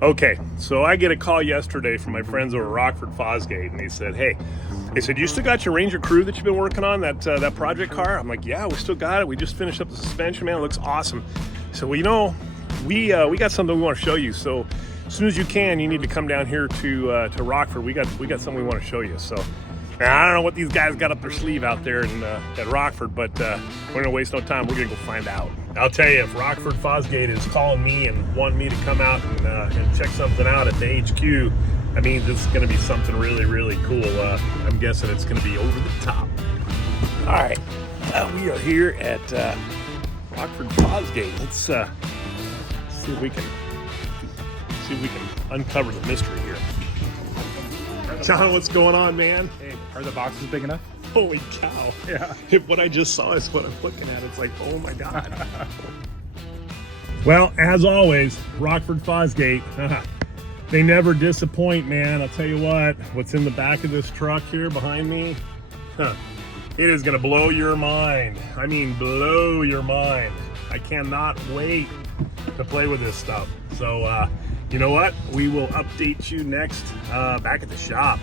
Okay, so I get a call yesterday from my friends over at Rockford Fosgate, and they said, "Hey," they said, "you still got your Ranger Crew that you've been working on, that project car?" I'm like, "Yeah, we still got it. We just finished up the suspension, man. It looks awesome." So, well, you know, we got something we want to show you. So, as soon as you can, you need to come down here to Rockford. We got something we want to show you. So, now, I don't know what these guys got up their sleeve out there at Rockford, but we're gonna waste no time. We're gonna go find out. I'll tell you, if Rockford Fosgate is calling me and wanting me to come out and check something out at the HQ, that means it's gonna be something really, really cool. I'm guessing it's gonna be over the top. All right, we are here at Rockford Fosgate. Let's see if we can uncover the mystery here. John, what's going on, man? Hey, are the boxes big enough? Holy cow. Yeah. If what I just saw is what I'm looking at, it's like, oh my God. Well, as always, Rockford Fosgate, they never disappoint, man. I'll tell you what's in the back of this truck here behind me, it is gonna blow your mind. I mean, blow your mind. I cannot wait to play with this stuff. So, you know what? We will update you next back at the shop.